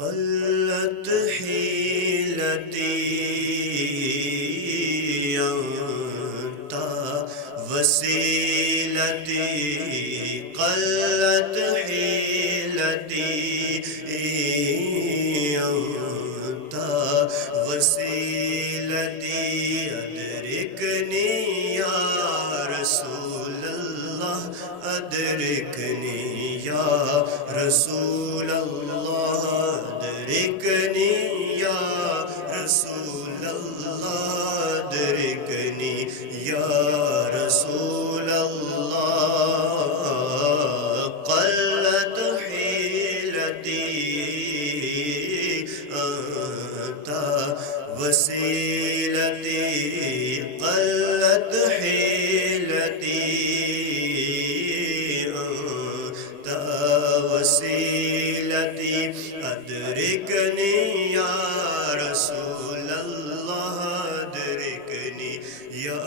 قلت حيلتي أنت وسيلتي قلت حيلتي أنت وسيلتي أدركني يا رسول الله أدركني يا رسول الله أدركني يا رسول الله أدركني يا رسول الله قلت حيلتي أنت وسيلتي قلت حيلتي أنت وسيلتي أدركني يا رسول الله أدركني يا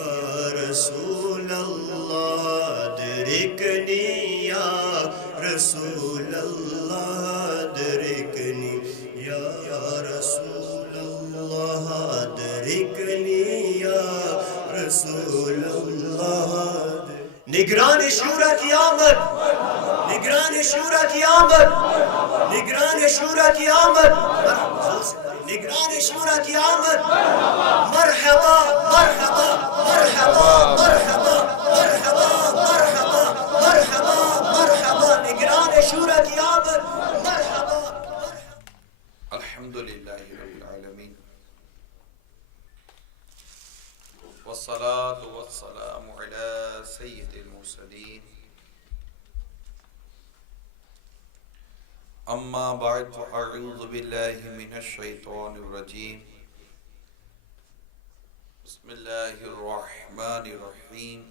رسول الله أدركني يا رسول الله أدركني يا رسول الله أدركني يا رسول الله نگران شورا کی آمد نگران شورا کی آمد نگران شورا کی آمد نگران شورا کی آمد مرحبا مرحبا مرحبا مرحبا مرحبا مرحبا مرحبا مرحبا نگران شورا کی آمد مرحبا الحمدللہ رب العالمین والصلاة والسلام على سید المرسلین اما بعد فاعوذ باللہ من الشیطان الرجیم بسم اللہ الرحمن الرحیم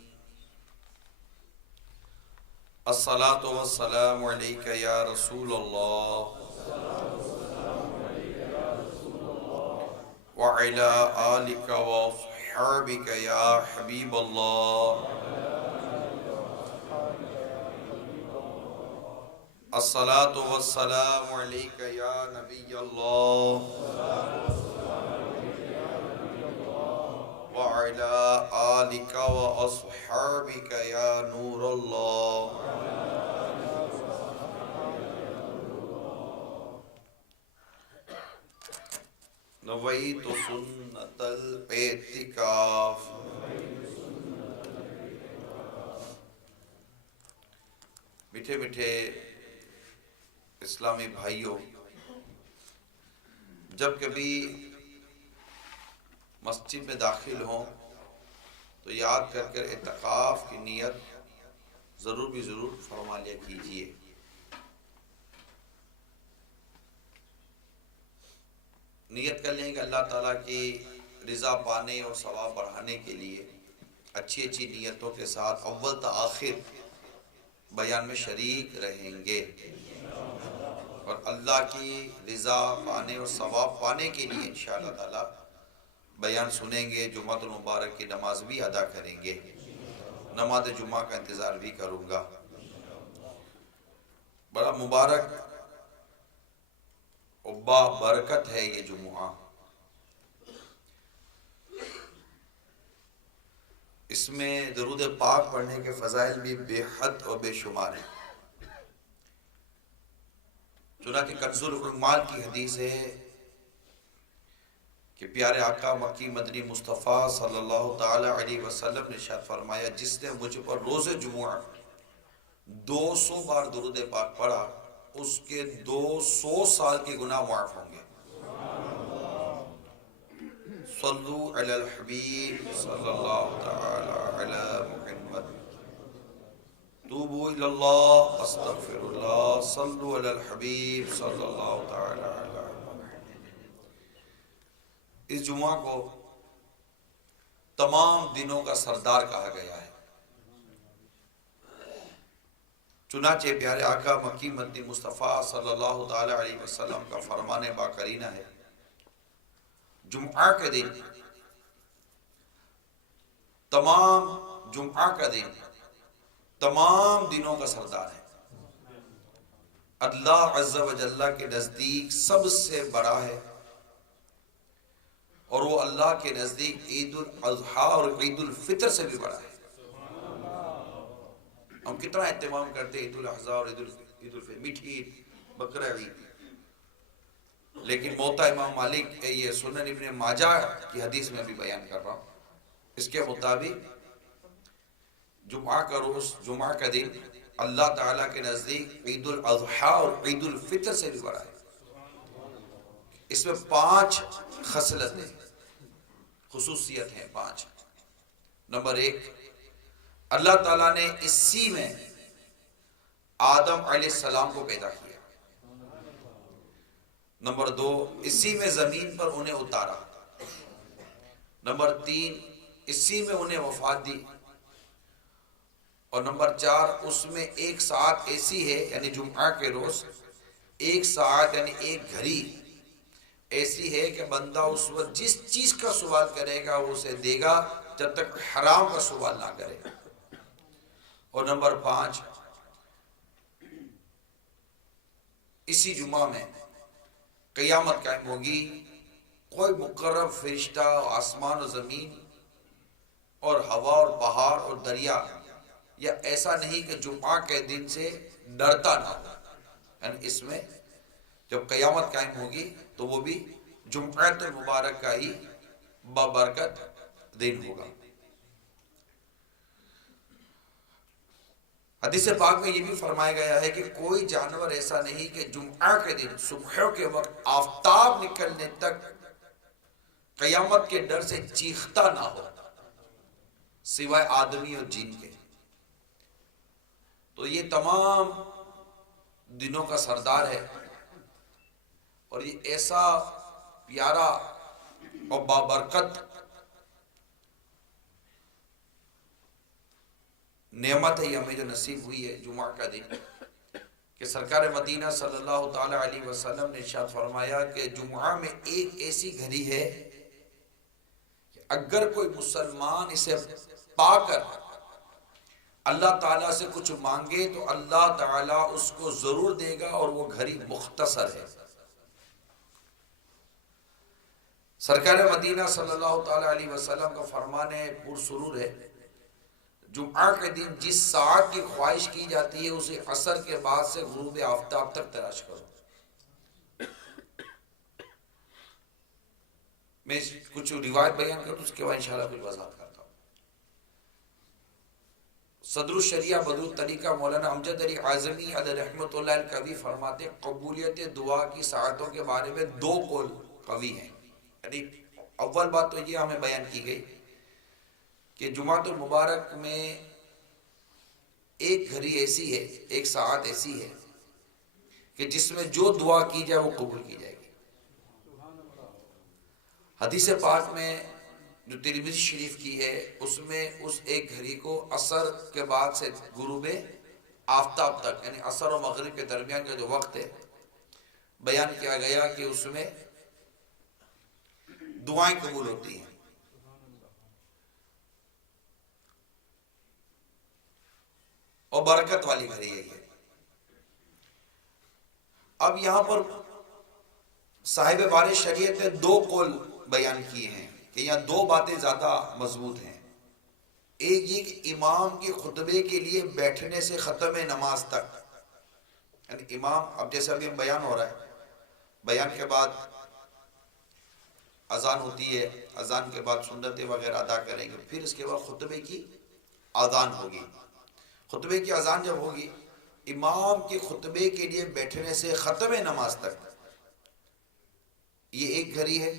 الصلاة والسلام علیک یا رسول اللہ وعلى آلك وصحابك يا حبيب الله الصلاة والسلام عليك يا نبي الله وعلى آلك وأصحابك يا نور الله نویت سنت الاعتکاف میٹھے میٹھے اسلامی بھائیوں، جب کبھی مسجد میں داخل ہوں تو یاد کر کر اعتکاف کی نیت ضرور بھی ضرور فرما لیا کیجیے۔ نیت کر لیں کہ اللہ تعالیٰ کی رضا پانے اور ثواب بڑھانے کے لیے اچھی اچھی نیتوں کے ساتھ اول تا آخر بیان میں شریک رہیں گے، اور اللہ کی رضا پانے اور ثواب پانے کے لیے انشاءاللہ تعالیٰ بیان سنیں گے، جمعہ المبارک کی نماز بھی ادا کریں گے، نماز جمعہ کا انتظار بھی کروں گا۔ بڑا مبارک با برکت ہے یہ جمعہ، اس میں درود پاک پڑھنے کے فضائل بھی بے حد اور بے شمار ہیں۔ چنانچہ کنز العمال کی حدیث ہے کہ پیارے آقا مکی مدنی مصطفیٰ صلی اللہ تعالی علیہ وسلم نے ارشاد فرمایا، جس نے مجھ پر روز جمعہ 200 بار درود پاک پڑھا اس کے 200 سال کے گناہ معاف ہوں گے۔ صلو علی الحبیب صلی اللہ تعالی علی محمد، توبوا الی اللہ استغفر اللہ، صلو علی الحبیب صلی اللہ تعالی علی محمد۔ اس جمعہ کو تمام دنوں کا سردار کہا گیا ہے، چنانچہ پیارے آقا مکی مدنی مصطفیٰ صلی اللہ تعالی علیہ وسلم کا فرمان باقرینہ ہے، جمعہ کا دن تمام جمعہ کا دن تمام دنوں کا سردار ہے۔ اللہ عز و جل کے نزدیک سب سے بڑا ہے، اور وہ اللہ کے نزدیک عید الاضحیٰ اور عید الفطر سے بھی بڑا ہے۔ ہم کتنا اہتمام کرتے ہیں عید الاضحیٰ اور عید الفطر، میٹھی عید، بقرہ عید، لیکن موطا امام مالک یہ سنن ابن ماجہ کی حدیث میں بھی بیان کر رہا ہوں، اس کے مطابق جمعہ کا روز، جمعہ کا دن اللہ تعالیٰ کے نزدیک عید الاضحیٰ اور عید الفطر سے بھی بڑا ہے۔ اس میں 5 خصلتیں، خصوصیت ہیں 5۔ نمبر 1، اللہ تعالیٰ نے اسی میں آدم علیہ السلام کو پیدا کیا۔ نمبر 2، اسی میں زمین پر انہیں اتارا۔ نمبر 3، اسی میں انہیں وفات دی۔ اور نمبر 4، اس میں ایک ساعت ایسی ہے، یعنی جمعہ کے روز ایک ساعت یعنی ایک گھڑی ایسی ہے کہ بندہ اس وقت جس چیز کا سوال کرے گا وہ اسے دے گا، جب تک حرام کا سوال نہ کرے۔ اور نمبر 5، اسی جمعہ میں قیامت قائم ہوگی، کوئی مقرب فرشتہ آسمان و زمین اور ہوا اور پہاڑ اور دریا یا ایسا نہیں کہ جمعہ کے دن سے ڈرتا نہ ہو، یعنی اس میں جب قیامت قائم ہوگی تو وہ بھی جمعۃ المبارک کا ہی بابرکت دن ہوگا۔ حدیث پاک میں یہ بھی فرمایا گیا ہے کہ کوئی جانور ایسا نہیں کہ جمعہ کے دن صبح کے وقت آفتاب نکلنے تک قیامت کے ڈر سے چیختا نہ ہو، سوائے آدمی اور جن کے۔ تو یہ تمام دنوں کا سردار ہے، اور یہ ایسا پیارا اور بابرکت نعمت ہے یہ ہمیں جو نصیب ہوئی ہے جمعہ کا دن، کہ سرکار مدینہ صلی اللہ تعالی علیہ وسلم نے ارشاد فرمایا کہ جمعہ میں ایک ایسی گھڑی ہے کہ اگر کوئی مسلمان اسے پا کر اللہ تعالیٰ سے کچھ مانگے تو اللہ تعالیٰ اس کو ضرور دے گا، اور وہ گھڑی مختصر ہے۔ سرکار مدینہ صلی اللہ تعالی علیہ وسلم کا فرمان ہے، پرسرور ہے، جمعہ کے دن جس ساعت کی خواہش کی جاتی ہے اسے عصر کے بعد سے غروب آفتاب تک تلاش کرو۔ میں کچھ روایت بیان کروں، اس کے بعد انشاءاللہ کچھ وضاحت کرتا ہوں۔ صدر الشریعہ بدر الطریقہ مولانا امجد علی اعظمی علیہ رحمۃ اللہ القوی فرماتے ہیں قبولیت دعا کی ساعتوں کے بارے میں 2 قول قوی ہیں۔ یعنی اول بات تو یہ ہمیں بیان کی گئی کہ جمعۃ المبارک میں ایک گھڑی ایسی ہے، ایک ساعت ایسی ہے کہ جس میں جو دعا کی جائے وہ قبول کی جائے گی۔ حدیث پاک میں جو ترمذی شریف کی ہے اس میں اس ایک گھڑی کو عصر کے بعد سے غروب آفتاب تک، یعنی عصر و مغرب کے درمیان کا جو وقت ہے، بیان کیا گیا کہ اس میں دعائیں قبول ہوتی ہیں۔ اور برکت والی گھڑی ہے یہ۔ اب یہاں پر صاحب بار شریعت نے 2 قول بیان کیے ہیں کہ یہاں 2 باتیں زیادہ مضبوط ہیں۔ ایک یہ کہ امام کے خطبے کے لیے بیٹھنے سے ختم نماز تک، یعنی امام اب جیسے ابھی بیان ہو رہا ہے، بیان کے بعد اذان ہوتی ہے، اذان کے بعد سنتیں وغیرہ ادا کریں گے، پھر اس کے بعد خطبے کی اذان ہوگی۔ خطبے کی اذان جب ہوگی، امام کے خطبے کے لیے بیٹھنے سے ختم نماز تک، یہ ایک گھڑی ہے۔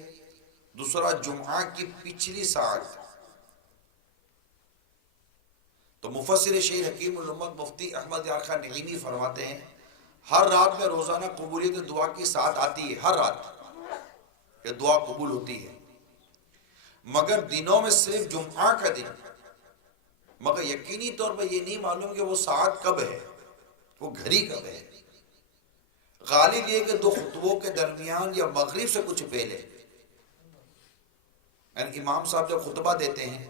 دوسرا جمعہ کی پچھلی ساعت۔ تو مفسر شیخ حکیم الامت مفتی احمد یار خان نعیمی فرماتے ہیں ہر رات میں روزانہ قبولیت دعا کی ساعت آتی ہے، ہر رات یہ دعا قبول ہوتی ہے، مگر دنوں میں صرف جمعہ کا دن، مگر یقینی طور پر یہ نہیں معلوم کہ وہ ساعت کب ہے، وہ گھڑی کب ہے۔ غالب یہ کہ 2 خطبوں کے درمیان یا مغرب سے کچھ پہلے، یعنی امام صاحب جب خطبہ دیتے ہیں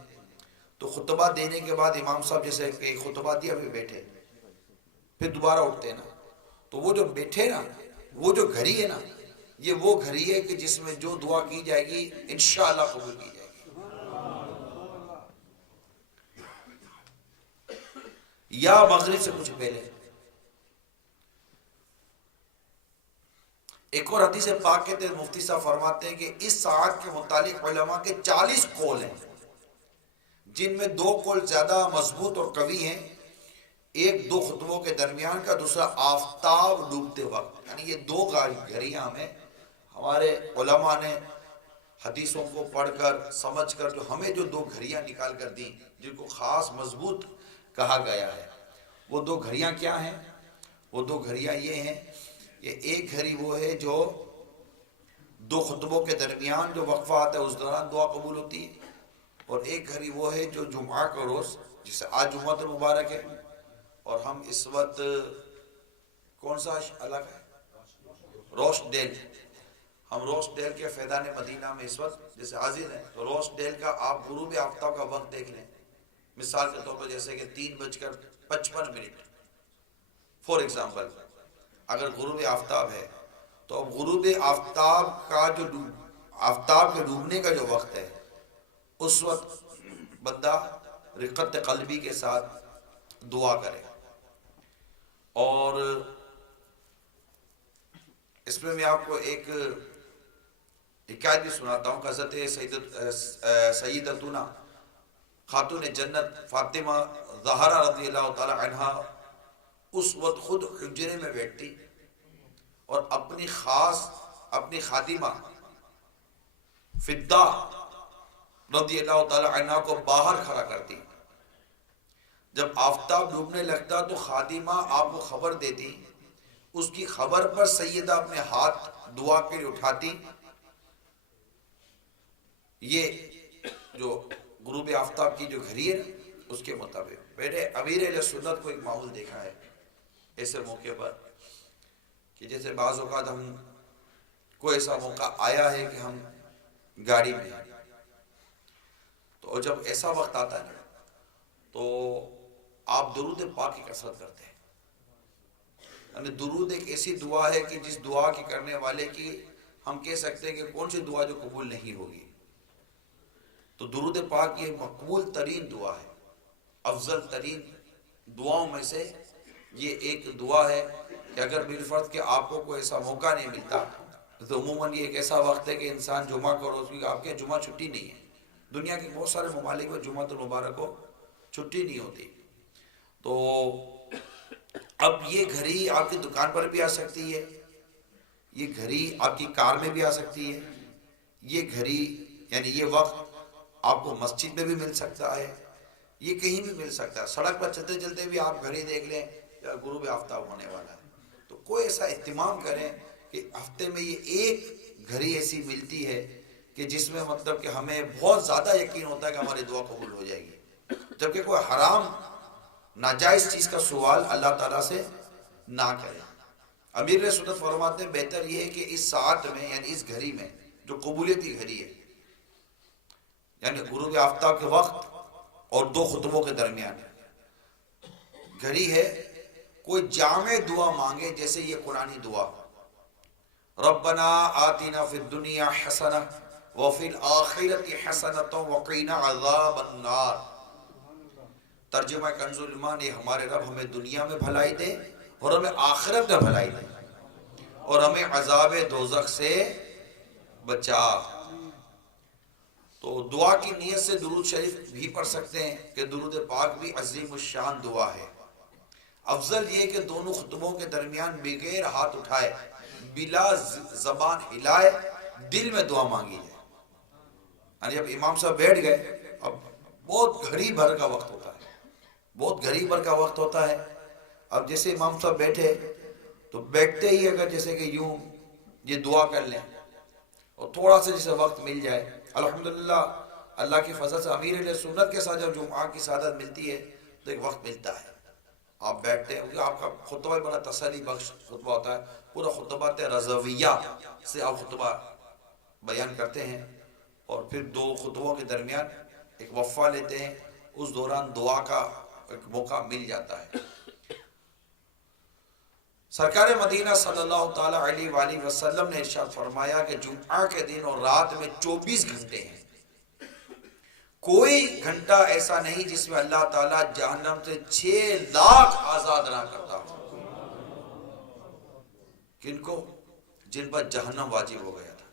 تو خطبہ دینے کے بعد امام صاحب جیسے کہ خطبہ دیا پھر بیٹھے، پھر دوبارہ اٹھتے ہیں نا، تو وہ جو بیٹھے نا، وہ جو گھڑی ہے نا، یہ وہ گھڑی ہے کہ جس میں جو دعا کی جائے گی انشاءاللہ قبول کی جائے گی، یا مغرب سے کچھ پہلے۔ ایک اور حدیث پاک کہتے ہیں، مفتی صاحب فرماتے ہیں کہ اس ساعت کے متعلق علماء کے 40 قول ہیں، جن میں 2 قول زیادہ مضبوط اور قوی ہیں، ایک 2 خطبوں کے درمیان کا، دوسرا آفتاب ڈوبتے وقت، یعنی یہ 2 گھڑیاں ہمیں ہمارے علماء نے حدیثوں کو پڑھ کر سمجھ کر جو ہمیں جو 2 گھڑیاں نکال کر دی، جن کو خاص مضبوط کہا گیا ہے، وہ 2 گھڑیاں کیا ہیں؟ وہ 2 گھڑیاں یہ ہیں کہ ایک گھڑی وہ ہے جو 2 خطبوں کے درمیان جو وقفہ آتا ہے اس دوران دعا قبول ہوتی ہے، اور ایک گھڑی وہ ہے جو جمعہ کا روز، جسے آج جمعہ المبارک ہے، اور ہم اس وقت کون سا علاقہ ہے؟ روش ڈیل، ہم روش ڈیل کے فیضان مدینہ میں اس وقت جیسے حاضر ہیں، تو روش ڈیل کا آپ غروب آفتاب کا وقت دیکھ لیں، مثال کے طور پر جیسے کہ 3:55 فور ایگزامپل، اگر غروب آفتاب ہے تو اب غروب آفتاب کا جو آفتاب کے ڈوبنے کا جو وقت ہے، اس وقت بندہ رقت قلبی کے ساتھ دعا کرے۔ اور اس میں آپ کو ایک حکایت بھی سناتا ہوں کہ حضرت سیدتنا خاتون جنت فاطمہ زہرا رضی اللہ تعالی عنہا اس وقت خود حجرے میں بیٹھتی اور اپنی خادمہ فدہ رضی اللہ تعالی عنہا کو باہر کھڑا کرتی۔ جب آفتاب ڈوبنے لگتا تو خادمہ آپ کو خبر دیتی، اس کی خبر پر سیدہ اپنے ہاتھ دعا کے لیے اٹھاتی۔ یہ جو غروب آفتاب کی جو گھڑی ہے اس کے مطابق بیٹے امیر اہل سنت کو ایک معمول دیکھا ہے ایسے موقع پر کہ جیسے بعض اوقات ہم کوئی ایسا موقع آیا ہے کہ ہم گاڑی میں ہیں، تو جب ایسا وقت آتا ہے تو آپ درود پاک کی کثرت کرتے ہیں، یعنی درود ایک ایسی دعا ہے کہ جس دعا کی کرنے والے کی ہم کہہ سکتے ہیں کہ کون سی دعا جو قبول نہیں ہوگی، تو درود پاک یہ مقبول ترین دعا ہے، افضل ترین دعاؤں میں سے یہ ایک دعا ہے کہ اگر بالفرض کہ آپ کو کوئی ایسا موقع نہیں ملتا، تو عموماً یہ ایک ایسا وقت ہے کہ انسان جمعہ کو روز بھی، آپ کے جمعہ چھٹی نہیں ہے، دنیا کے بہت سارے ممالک میں جمعہ المبارک کو چھٹی نہیں ہوتی، تو اب یہ گھڑی آپ کی دکان پر بھی آ سکتی ہے، یہ گھڑی آپ کی کار میں بھی آ سکتی ہے، یہ گھڑی یعنی یہ وقت آپ کو مسجد میں بھی مل سکتا ہے، یہ کہیں بھی مل سکتا ہے، سڑک پر چلتے چلتے بھی آپ گھڑی دیکھ لیں یا غروب آفتاب ہونے والا ہے، تو کوئی ایسا اہتمام کریں کہ ہفتے میں یہ ایک گھڑی ایسی ملتی ہے کہ جس میں مطلب کہ ہمیں بہت زیادہ یقین ہوتا ہے کہ ہماری دعا قبول ہو جائے گی، جبکہ کوئی حرام ناجائز چیز کا سوال اللہ تعالیٰ سے نہ کرے۔ امیر سنت فرماتے ہیں بہتر یہ ہے کہ اس ساعت میں یعنی اس گھڑی میں جو قبولیت کی گھڑی ہے، یعنی غروب آفتاب کے وقت اور 2 خطبوں کے درمیان گھڑی ہے، کوئی جامع دعا مانگے، جیسے یہ قرآنی دعا ربنا آتنا فی الدنیا حسنہ وفی الآخرۃ حسنۃ وقنا عذاب النار، ترجمہ کنز الایمان، یہ ہمارے رب ہمیں دنیا میں بھلائی دے اور ہمیں آخرت میں بھلائی دے اور ہمیں عذاب دوزخ سے بچا۔ تو دعا کی نیت سے درود شریف بھی پڑھ سکتے ہیں کہ درود پاک بھی عظیم الشان دعا ہے۔ افضل یہ کہ دونوں خطبوں کے درمیان بغیر ہاتھ اٹھائے، بلا زبان ہلائے دل میں دعا مانگی جائے، یعنی جب امام صاحب بیٹھ گئے، اب بہت گھڑی بھر کا وقت ہوتا ہے، بہت گھڑی بھر کا وقت ہوتا ہے، اب جیسے امام صاحب بیٹھے تو بیٹھتے ہی اگر جیسے کہ یوں یہ دعا کر لیں اور تھوڑا سا جیسے وقت مل جائے، الحمدللہ اللہ کی فضل سے امیر اہل سنت کے ساتھ جب جمعہ کی سعادت ملتی ہے تو ایک وقت ملتا ہے، آپ بیٹھتے ہیں، کیونکہ آپ کا خطبہ بڑا تسلی بخش خطبہ ہوتا ہے، پورا خطبات رضویہ سے آپ خطبہ بیان کرتے ہیں، اور پھر 2 خطبوں کے درمیان ایک وقفہ لیتے ہیں، اس دوران دعا کا ایک موقع مل جاتا ہے۔ سرکار مدینہ صلی اللہ تعالیٰ علیہ وآلہ وسلم نے ارشاد فرمایا کہ جمعہ کے دن اور رات میں 24 گھنٹے ہیں، کوئی گھنٹہ ایسا نہیں جس میں اللہ تعالیٰ جہنم سے 6 لاکھ آزاد نہ کرتا ہو۔ کن کو؟ جن پر جہنم واجب ہو گیا تھا۔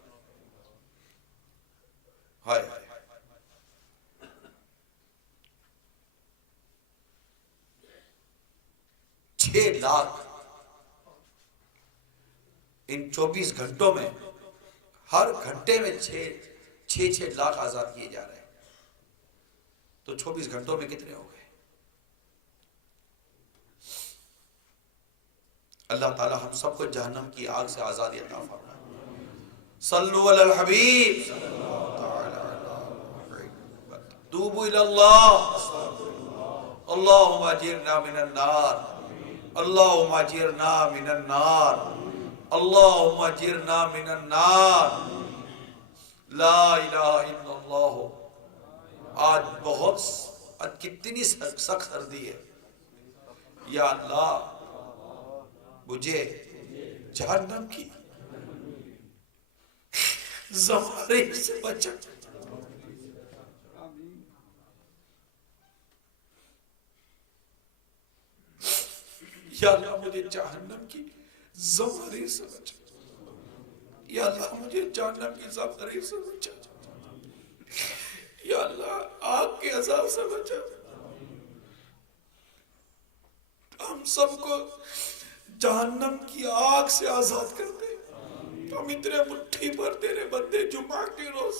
ہائے ہائے 6 لاکھ ان 24 گھنٹوں میں، ہر گھنٹے میں 6 لاکھ آزاد کیے جا رہے ہیں، تو 24 گھنٹوں میں کتنے ہو گئے؟ اللہ تعالی ہم سب کو جہنم کی آگ سے آزادی عطا فرمائے۔ صلو علی الحبیب، توبوا الی اللہ، اللہم اجرنا من النار، اللہم اجرنا من النار، اللہم اجرنا من النار، لا الہ الا اللہ۔ آج کتنی سخت سردی ہے، یا اللہ مجھے جہنم کی زمارے سے بچا، یا اللہ مجھے جہنم کی زمارے سے بچا، یا اللہ مجھے جہنم کی زمارے سے بچا، یا اللہ آگ کے عذاب سے بچا۔ ہم سب کو جہنم کی آگ سے آزاد کر دے۔ ہم اتنے مٹھی پر تیرے بندے جمعہ کے روز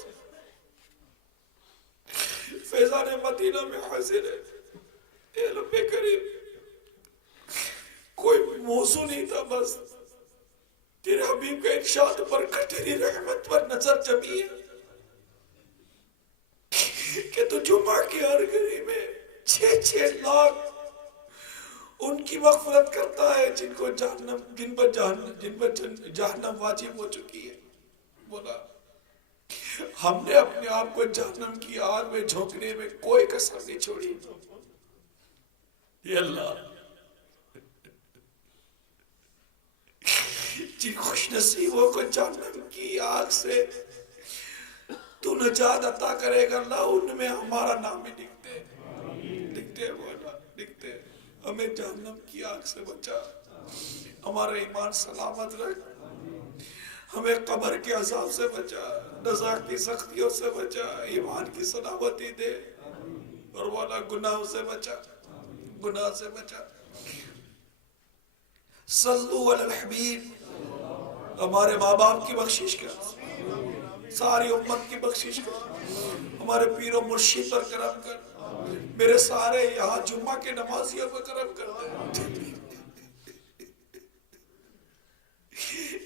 فیضان مدینہ میں حاضر ہے، اے رب کریم، کوئی موضوع نہیں تھا، بس تیرے حبیب کا ارشاد پر تیری رحمت پر نظر جمی ہے کہ تو جمعہ کی ہر گھڑی میں 6 لاکھ ان کی مغفرت کرتا ہے جن پر جہنم واجب ہو چکی ہے۔ بولا ہم نے اپنے آپ کو جہنم کی آگ میں جھونکنے میں کوئی کسر نہیں چھوڑی۔ یہ اللہ جن خوش نصیبوں کو جہنم کی آگ سے تو نجات عطا کرے گا، اللہ ان میں ہمارا نام بھی لکھتے بولا لکھتے۔ ہمیں جہنم کی آگ سے بچا، ہمارا ایمان سلامت رکھ، ہمیں قبر کے عذاب سے بچا، نزا کی سختیوں سے بچا، ایمان کی سلامتی دے، اور والا گناہوں سے بچا، گناہ سے بچا۔ صلو علی الحبیب۔ ہمارے ماں باپ کی بخشش کر، ساری امت کی بخشش کر، ہمارے پیر و مرشد پر کرم کر، میرے سارے یہاں جمعہ کے نمازیوں پر کرم کر دے۔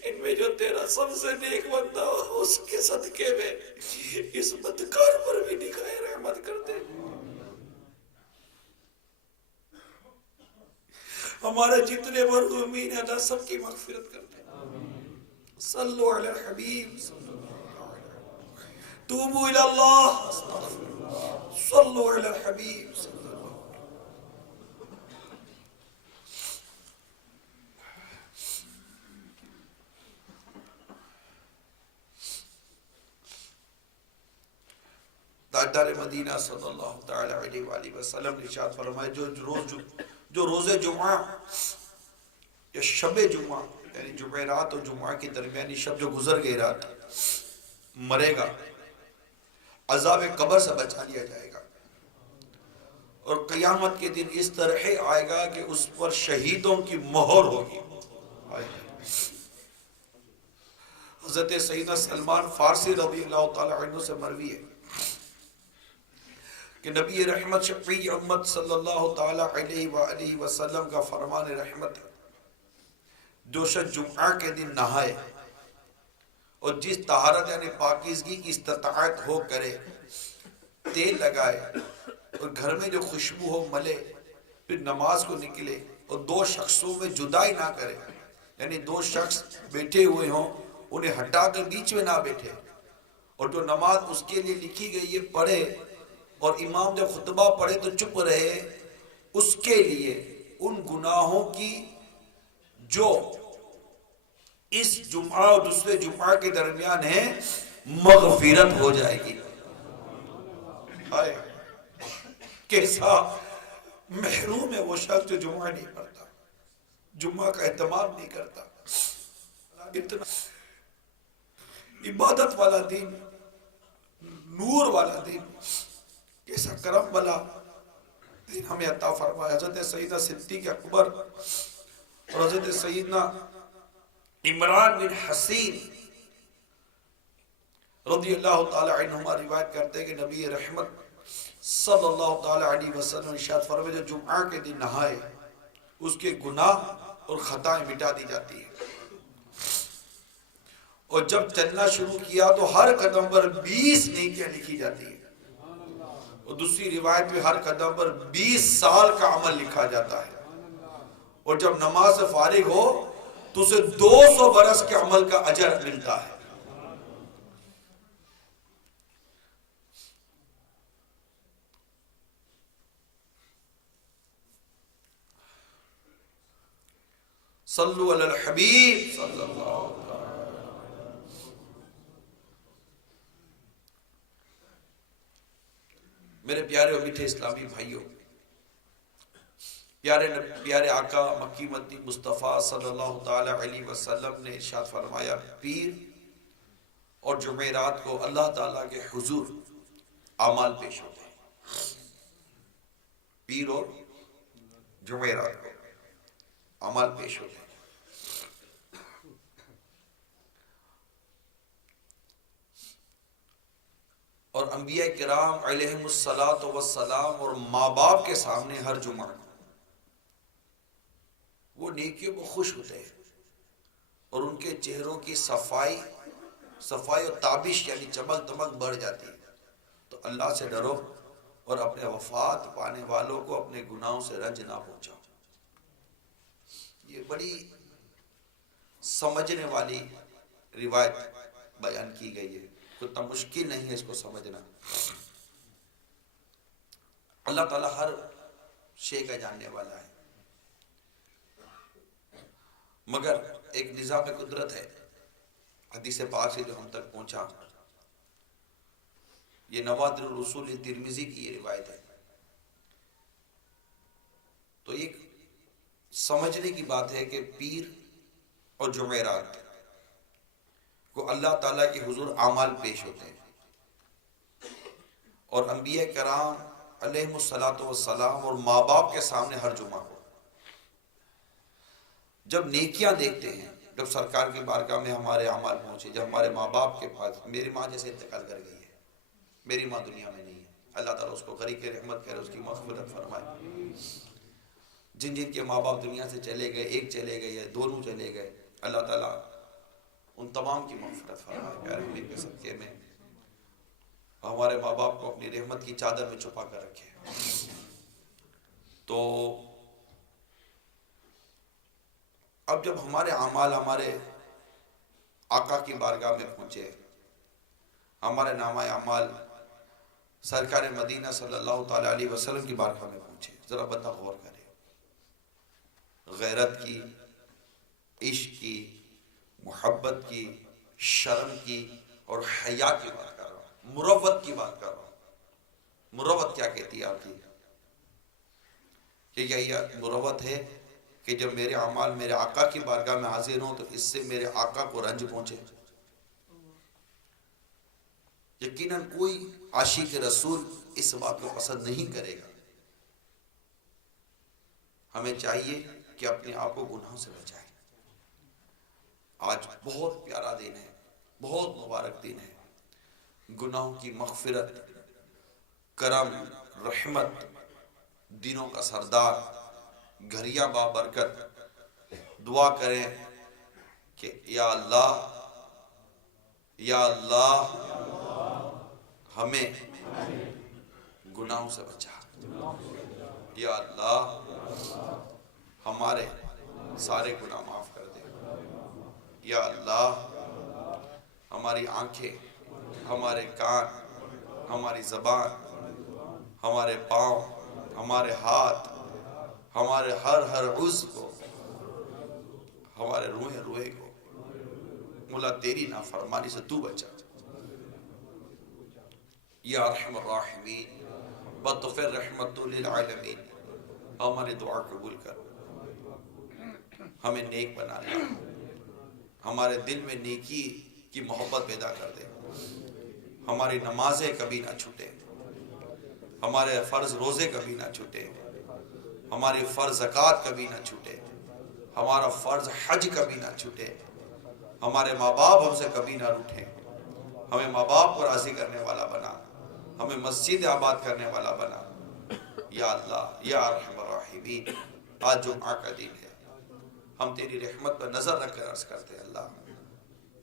ان میں جو تیرا سب سے نیک بندہ ہو، اس کے صدقے میں اس بدکار پر بھی نگاہ رحمت کر دے۔ ہمارے جتنے مرحومین ہیں اللہ سب کی مغفرت کر دے۔ صلو علی الحبیب، توبوا الی اللہ، صلو علی الحبیب۔ تاجدار مدینہ صلی اللہ تعالی علیہ وآلہ وسلم نے ارشاد فرمایا جو روز جمعہ یا شب جمعہ یعنی جمعرات اور جمعہ کی درمیانی شب جو گزر گئی رات مرے گا، عذاب قبر سے بچا لیا جائے گا، اور قیامت کے دن اس طرح آئے گا کہ اس پر شہیدوں کی مہر ہوگی۔ حضرت سیدنا سلمان فارسی رضی اللہ تعالی عنہ سے مروی ہے کہ نبی رحمت شفیع امت صلی اللہ تعالی علیہ وآلہ وسلم کا فرمان رحمت ہے، جو شخص جمعہ کے دن نہائے اور جس طہارت یعنی پاکیزگی کی استطاعت ہو کرے، تیل لگائے اور گھر میں جو خوشبو ہو ملے، پھر نماز کو نکلے اور 2 شخصوں میں جدائی نہ کرے، یعنی 2 شخص بیٹھے ہوئے ہوں انہیں ہٹا کر بیچ میں نہ بیٹھے، اور جو نماز اس کے لیے لکھی گئی ہے پڑھے، اور امام جب خطبہ پڑھے تو چپ رہے، اس کے لیے ان گناہوں کی جو اس جمعہ اور دوسرے جمعہ کے درمیان ہے مغفرت ہو جائے گی. ہائے کیسا محروم ہے وہ شخص جو جمعہ نہیں پڑھتا، جمعہ کا اہتمام نہیں کرتا. اتنا عبادت والا دین، نور والا دین، کیسا کرم والا دین ہمیں عطا فرمایا. حضرت سیدنا صدیق اکبر اور حضرت سیدنا عمران بن حسین رضی اللہ تعالی عنہما روایت کرتے ہیں کہ نبی رحمت صلی اللہ تعالی علیہ وسلم ارشاد فرمایا جو جمعہ کے دن نہائے اس کے گناہ اور خطائیں مٹا دی جاتی ہیں، اور جب چلنا شروع کیا تو ہر قدم پر 20 نیکیاں لکھی جاتی ہیں، اور دوسری روایت میں ہر قدم پر 20 سال کا عمل لکھا جاتا ہے، اور جب نماز سے فارغ ہو تو اسے 200 برس کے عمل کا اجر ملتا ہے. صلو علی الحبیب صلی اللہ علیہ وسلم. میرے پیارے اور میٹھے اسلامی بھائیوں، پیارے آقا مکی مدنی مصطفیٰ صلی اللہ تعالی علیہ وسلم نے ارشاد فرمایا پیر اور جمعرات کو اللہ تعالیٰ کے حضور اعمال پیش ہوتے ہیں. پیر اور جمعرات کو اعمال پیش ہوتے ہیں. اور انبیاء کرام علیہم الصلاۃ والسلام اور ماں باپ کے سامنے ہر جمعہ وہ نیکیوں کو خوش ہوتے ہیں، اور ان کے چہروں کی صفائی اور تابش یعنی چمک دمک بڑھ جاتی ہے. تو اللہ سے ڈرو اور اپنے وفات پانے والوں کو اپنے گناہوں سے رنج نہ پہنچاؤ. یہ بڑی سمجھنے والی روایت بیان کی گئی ہے، اتنا مشکل نہیں ہے اس کو سمجھنا. اللہ تعالیٰ ہر شے کا جاننے والا ہے، مگر ایک نظام قدرت ہے حدیث پاک سے جو ہم تک پہنچا. یہ نوادر الرسول ترمذی کی یہ روایت ہے. تو ایک سمجھنے کی بات ہے کہ پیر اور جمعرات کو اللہ تعالیٰ کے حضور اعمال پیش ہوتے ہیں، اور انبیاء کرام علیہم الصلاۃ والسلام اور ماں باپ کے سامنے ہر جمعہ کو جب نیکیاں دیکھتے ہیں، جب سرکار کی بارگاہ میں ہمارے اعمال پہنچے، جب ہمارے ماں باپ کے پاس میری ماں جیسے انتقال کر گئی ہے، میری ماں دنیا میں نہیں ہے، اللہ تعالیٰ اس کو غریق رحمت کرے، اس کی مغفرت فرمائے. جن کے ماں باپ دنیا سے چلے گئے، ایک چلے گئے یا دونوں چلے گئے، اللہ تعالیٰ ان تمام کی مغفرت فرمائے. پیارے نبی کے صدقے میں ہمارے ماں باپ کو اپنی رحمت کی چادر میں چھپا کر رکھے. تو اب جب ہمارے اعمال ہمارے آقا کی بارگاہ میں پہنچے، ہمارے نامہ اعمال سرکار مدینہ صلی اللہ تعالی علیہ وسلم کی بارگاہ میں پہنچے، ذرا بندہ غور کرے. غیرت کی، عشق کی، محبت کی، شرم کی اور حیا کی بات کر رہا ہوں، مروت کی بات کر رہا ہوں. مروت کیا کہتی ہے آپ کی؟ کہ یہ مروت ہے کہ جب میرے اعمال میرے آقا کی بارگاہ میں حاضر ہوں تو اس سے میرے آقا کو رنج پہنچے. یقیناً کوئی عاشق رسول اس بات کو پسند نہیں کرے گا. ہمیں چاہیے کہ اپنے آپ کو گناہوں سے بچائیں. آج بہت پیارا دن ہے، بہت مبارک دن ہے. گناہوں کی مغفرت، کرم، رحمت، دنوں کا سردار، گھریاں بابرکت. دعا کریں کہ یا اللہ ہمیں گناہوں سے بچا. یا اللہ ہمارے سارے گناہ معاف کر دے. یا اللہ ہماری آنکھیں، ہمارے کان، ہماری زبان، ہمارے پاؤں، ہمارے ہاتھ، ہمارے ہر عضو کو ہمارے روئے روئے کو مولا تیری نافرمانی سے تو بچا یا ارحم الراحمین بطفر رحمت للعالمین. ہماری دعا قبول کر، ہمیں نیک بنا لے، ہمارے دل میں نیکی کی محبت پیدا کر دے، ہماری نمازیں کبھی نہ چھوٹے، ہمارے فرض روزے کبھی نہ چھوٹے، ہماری فرض زکوٰۃ کبھی نہ چھوٹے، ہمارا فرض حج کبھی نہ چھوٹے، ہمارے ماں باپ ہم سے کبھی نہ روٹھیں، ہمیں ماں باپ کو راضی کرنے والا بنا، ہمیں مسجد آباد کرنے والا بنا یا اللہ یا ارحم الراحمین. آج جمعہ کا دن ہے، ہم تیری رحمت پر نظر رکھ کر عرض کرتے ہیں اللہ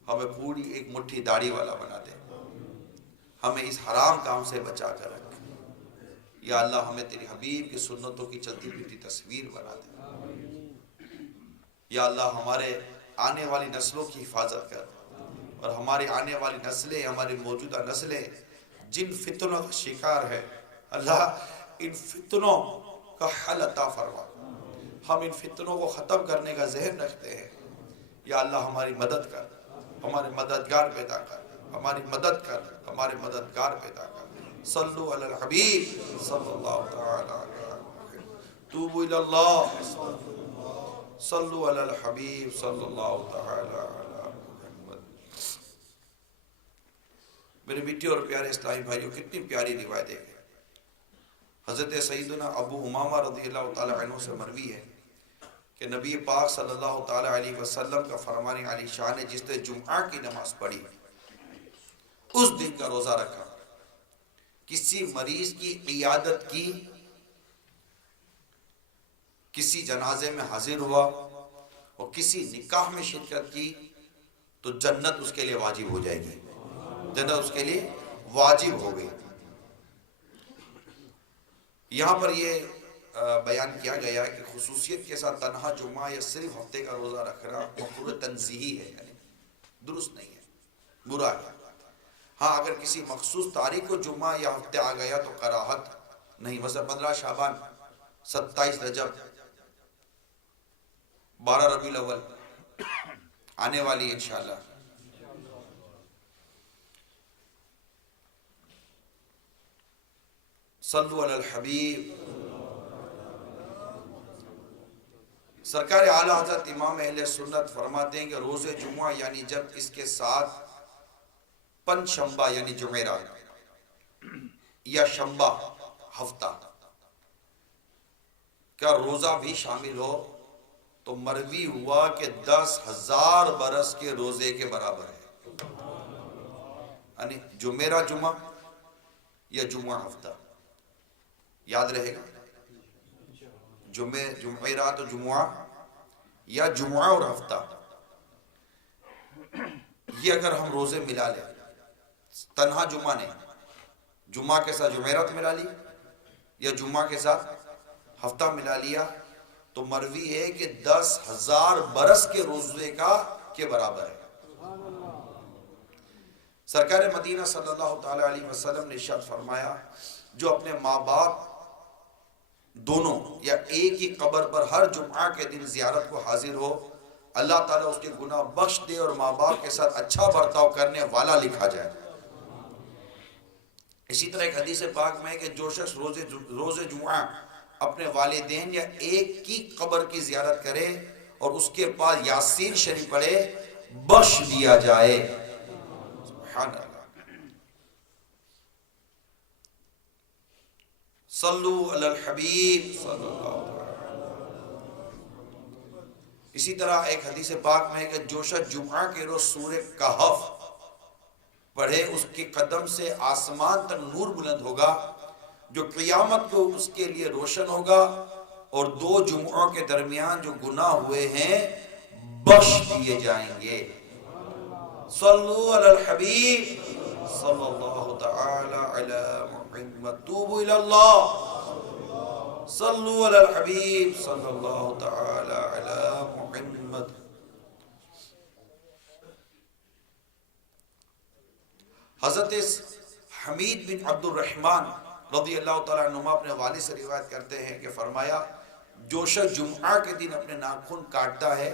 ہمیں پوری ایک مٹھی داڑھی والا بنا دے، ہمیں اس حرام کام سے بچا کر رکھ یا اللہ، ہمیں تیری حبیب کی سنتوں کی چلتی پھرتی تصویر بنا دے یا اللہ. ہمارے آنے والی نسلوں کی حفاظت کر اور ہماری آنے والی نسلیں، ہماری موجودہ نسلیں جن فتنوں کا شکار ہے اللہ، ان فتنوں کا حل عطا فرما. ہم ان فتنوں کو ختم کرنے کا ذہن رکھتے ہیں یا اللہ، ہماری مدد کر، ہمارے مددگار پیدا کر، ہماری مدد کر، ہمارے مددگار پیدا کر. صلو علی الحبیب صلی اللہ تعالی علیہ وسلم. توبوا الی اللہ، صلو علی الحبیب صلی اللہ تعالی علی محمد. میرے میٹھے اور پیارے اسلامی بھائیوں، کتنی پیاری روایت ہے. حضرت سیدنا ابو امامہ رضی اللہ تعالی عنہ سے مروی ہے کہ نبی پاک صلی اللہ تعالی علیہ وسلم کا فرمان علی شان ہے، جس نے جمعہ کی نماز پڑھی اس دن کا روزہ رکھا، کسی مریض کی عیادت کی، کسی جنازے میں حاضر ہوا اور کسی نکاح میں شرکت کی، تو جنت اس کے لیے واجب ہو جائے گی، جنت اس کے لیے واجب ہو گئی. یہاں پر یہ بیان کیا گیا ہے کہ خصوصیت کے ساتھ تنہا جمعہ یا صرف ہفتے کا روزہ رکھنا مکروہ تنزیہی ہے، یعنی درست نہیں ہے، برا ہے. ہاں اگر کسی مخصوص تاریخ کو جمعہ یا ہفتے آ گیا تو کراہت نہیں. مثلا 15 شعبان، 27 رجب، 12 ربیع الاول آنے والی ہے انشاءاللہ. صلو علی الحبیب. سرکار اعلیٰ حضرت امام اہل سنت فرماتے ہیں کہ روز جمعہ یعنی جب اس کے ساتھ پنج شنبہ یعنی جمعرات یا شنبہ ہفتہ کا روزہ بھی شامل ہو تو مروی ہوا کہ 10,000 برس کے روزے کے برابر ہے. یعنی جمعہ جمعہ یا جمعہ ہفتہ، یاد رہے گا، جمعرات و جمعہ یا جمعہ اور ہفتہ، یہ اگر ہم روزے ملا لیں، تنہا جمعہ نہیں، جمعہ کے ساتھ جمعرات ملا لی یا جمعہ کے ساتھ ہفتہ ملا لیا، تو مروی ہے کہ 10,000 برس کے روزے کے برابر ہے. سرکار مدینہ صلی اللہ تعالی علیہ وسلم نے ارشاد فرمایا، جو اپنے ماں باپ دونوں یا ایک ہی قبر پر ہر جمعہ کے دن زیارت کو حاضر ہو، اللہ تعالیٰ اس کے گناہ بخش دے اور ماں باپ کے ساتھ اچھا برتاؤ کرنے والا لکھا جائے. اسی طرح ایک حدیث پاک میں ہے کہ جو شخص روز جمعہ اپنے والدین یا ایک کی قبر کی زیارت کرے اور اس کے پاس یاسین شریف پڑھے، بخش دیا جائے. سبحان اللہ. صلو علی الحبیب صلی اللہ علیہ وسلم. اسی طرح ایک حدیث پاک میں ہے کہ جو شخص جمعہ کے روز سورہ کہف پڑھے، اس کے قدم سے آسمان تک نور بلند ہوگا جو قیامت کو اس کے لیے روشن ہوگا، اور 2 جمعوں کے درمیان جو گناہ ہوئے ہیں بخش دیے جائیں گے. صلو علی الحبیب صلی اللہ تعالی علی محمد. توبوا الی اللہ، صلو علی الحبیب صلی اللہ تعالی علی محمد. حضرت حمید بن عبد الرحمن رضی اللہ تعالیٰ عنہما اپنے والد سے روایت کرتے ہیں کہ فرمایا، جو شخص جمعہ کے دن اپنے ناخن کاٹتا ہے،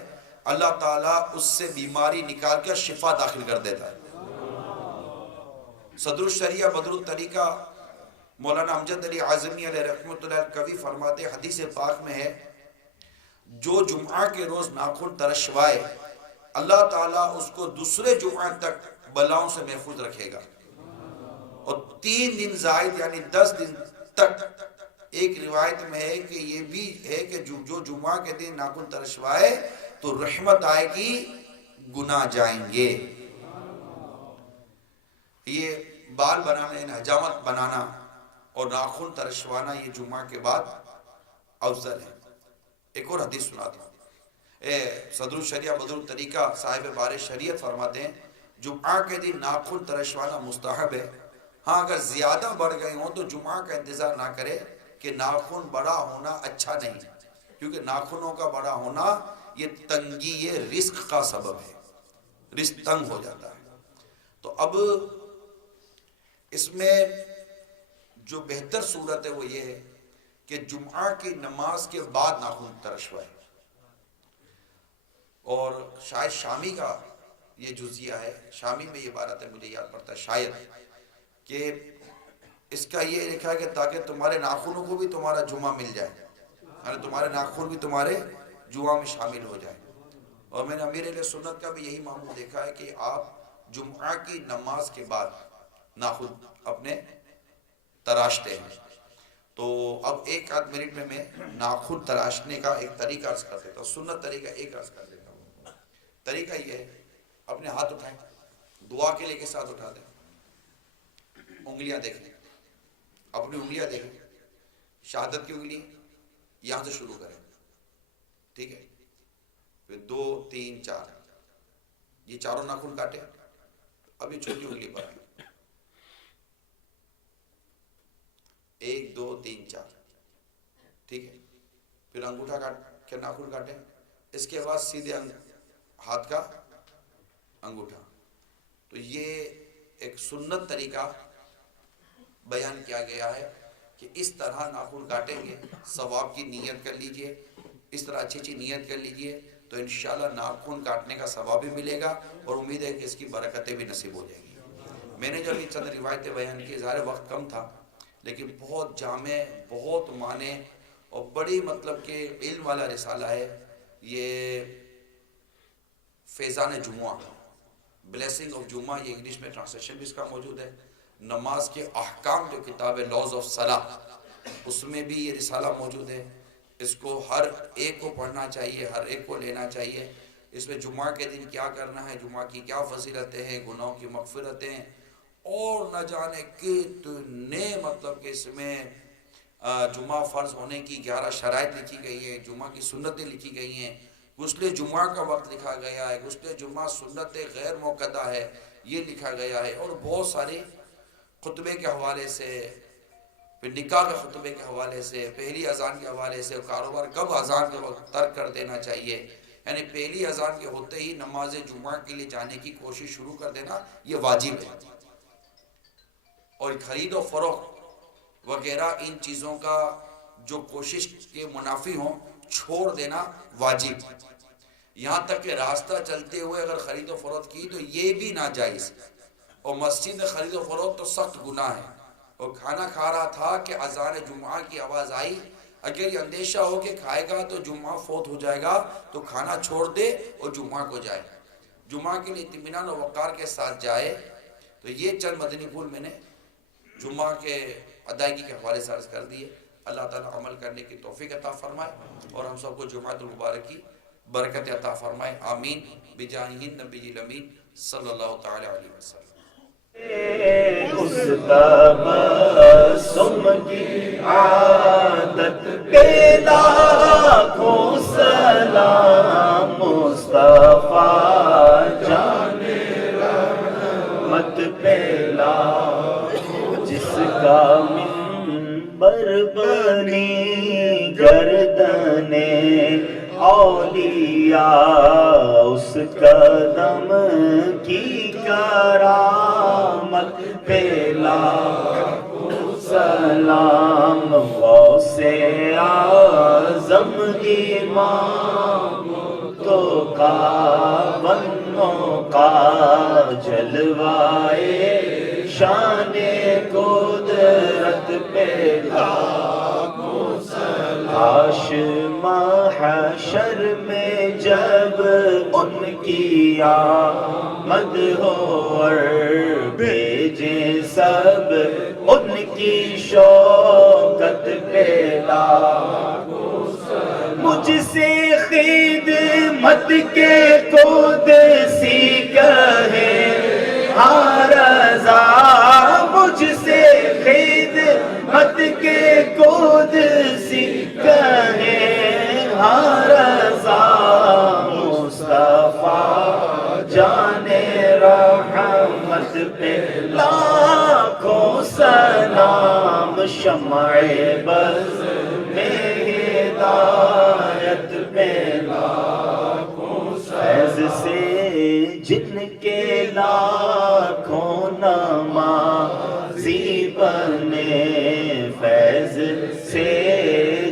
اللہ تعالیٰ اس سے بیماری نکال کر شفا داخل کر دیتا ہے۔ صدر الشریعہ بدر الطریقہ مولانا امجد علی اعظمی علیہ رحمۃ اللہ الکوی فرماتے ہیں، حدیث پاک میں ہے، جو جمعہ کے روز ناخن ترشوائے اللہ تعالیٰ اس کو دوسرے جمعہ تک بلاؤں سے محفوظ رکھے گا، اور 3 دن زائد یعنی 10 دن تک۔ ایک روایت میں ہے کہ یہ بھی ہے کہ جو جمعہ کے دن ناخن ترشوائے تو رحمت آئے گی، گناہ جائیں گے۔ یہ بال بنانا، حجامت بنانا اور ناخن ترشوانا یہ جمعہ کے بعد افضل ہے۔ ایک اور حدیث سناتا ہوں، صدر الشریعہ بدر الطریقہ صاحب بار شریعت فرماتے ہیں، جمعہ کے دن ناخن ترشوانا مستحب ہے، ہاں اگر زیادہ بڑھ گئے ہوں تو جمعہ کا انتظار نہ کرے، کہ ناخن بڑا ہونا اچھا نہیں، کیونکہ ناخنوں کا بڑا ہونا یہ تنگی، یہ رزق کا سبب ہے، رزق تنگ ہو جاتا ہے۔ تو اب اس میں جو بہتر صورت ہے وہ یہ ہے کہ جمعہ کی نماز کے بعد ناخن ترشوائے، اور شاید شامی کا یہ جزیہ ہے، شامی میں یہ عبارت ہے، مجھے یاد پڑتا ہے شاید، کہ اس کا یہ لکھا ہے کہ تاکہ تمہارے ناخنوں کو بھی تمہارا جمعہ مل جائے، یعنی تمہارے ناخن بھی تمہارے جمعہ میں شامل ہو جائے۔ اور میں نے امیر اہل سنت کا بھی یہی معمول دیکھا ہے کہ آپ جمعہ کی نماز کے بعد ناخن اپنے تراشتے ہیں۔ تو اب ایک آدھ منٹ میں ناخن تراشنے کا ایک طریقہ عرض کر دیتا ہوں، سنت طریقہ ایک عرض کر دیتا ہوں۔ طریقہ یہ ہے، اپنے ہاتھ اٹھائیں، دعا کے لیے کے ساتھ اٹھا دیں، انگلیاں دیکھیں، اپنی انگلیاں دیکھیں، شہادت کی انگلی یہاں سے شروع کریں، ٹھیک ہے، پھر 2 3 4 یہ چاروں ناخن کاٹیں، اب یہ چھوٹی انگلی پر آئیں، 1 2 3 4، ٹھیک ہے، پھر انگوٹھا کاٹ کے ناخن کاٹیں، اس کے بعد سیدھے ہاتھ کا انگوٹھا۔ تو یہ ایک سنت طریقہ بیان کیا گیا ہے کہ اس طرح ناخن کاٹیں گے، ثواب کی نیت کر لیجئے، اس طرح اچھی اچھی نیت کر لیجئے تو انشاءاللہ ناخن کاٹنے کا ثواب بھی ملے گا، اور امید ہے کہ اس کی برکتیں بھی نصیب ہو جائیں گی۔ میں نے جو ابھی چند روایتیں بیان کی، ظاہر وقت کم تھا لیکن بہت جامع، بہت معنی اور بڑی مطلب کہ علم والا رسالہ ہے یہ فیضان جمعہ، بلیسنگ آف جمعہ، یہ انگلش میں ٹرانسلیشن بھی اس کا موجود ہے۔ نماز کے احکام جو کتاب ہے لاز آف صلاح، اس میں بھی یہ رسالہ موجود ہے۔ اس کو ہر ایک کو پڑھنا چاہیے، ہر ایک کو لینا چاہیے۔ اس میں جمعہ کے دن کیا کرنا ہے، جمعہ کی کیا فضیلتیں ہیں، گناہوں کی مغفرتیں، اور نہ جانے کتنے مطلب کہ اس میں جمعہ فرض ہونے کی 11 شرائط لکھی گئی ہیں، جمعہ کی سنتیں لکھی گئی ہیں، غسل جمعہ کا وقت لکھا گیا ہے، غسل جمعہ سنت غیر موقدہ ہے یہ لکھا گیا ہے، اور بہت ساری خطبے کے حوالے سے، پھر نکاح کے خطبے کے حوالے سے، پہلی اذان کے حوالے سے، کاروبار کب اذان کے وقت ترک کر دینا چاہیے، یعنی پہلی اذان کے ہوتے ہی نماز جمعہ کے لیے جانے کی کوشش شروع کر دینا یہ واجب ہے، اور خرید و فروخت وغیرہ ان چیزوں کا جو کوشش کے منافی ہوں چھوڑ دینا واجب، یہاں تک کہ راستہ چلتے ہوئے اگر خرید و فروخت کی تو یہ بھی ناجائز، اور مسجد میں خرید و فروخت تو سخت گناہ ہے۔ اور کھانا کھا رہا تھا کہ اذان جمعہ کی آواز آئی، اگر یہ اندیشہ ہو کہ کھائے گا تو جمعہ فوت ہو جائے گا تو کھانا چھوڑ دے اور جمعہ کو جائے، جمعہ کے لیے اطمینان و وقار کے ساتھ جائے۔ تو یہ چند مدنی پھول میں نے جمعہ کے ادائیگی کے حوالے سے عرض کر دیے۔ اللہ تعالیٰ عمل کرنے کی توفیق عطا فرمائے اور ہم سب کو جمعۃ المبارک کی برکت عطا فرمائے، آمین، بجاہ النبی الامین صلی اللہ تعالی علیہ وسلم۔ اس تبسم کی عادت پہ لاکھوں سلام، مصطفیٰ جان رحمت پہ لاکھوں، جس کا منبر بنی گردن اولیاء، اس قدم کی کرامت پہ لاکھوں سلام، غوث اعظم امام تو کا بنوں کا جلوائے شان قدرت پہ لاکھوں سلام. کاش محشر میں جب ان کی آمد ہو اور بھیجیں سب ان کی شوکت پہ لاکھوں سلام. مجھ سے خدمت کے قدسی کہے ہاں رضا، مجھ سے خدمت کے قدسی کہے ہاں رضا. مصطفیٰ جانے رحمت پہ لاکھوں سلام. شمع بز میں ہدایت پہ لاکھوں سلام. فیض سے جن کے لاکھوں نمازی بنے، فیض سے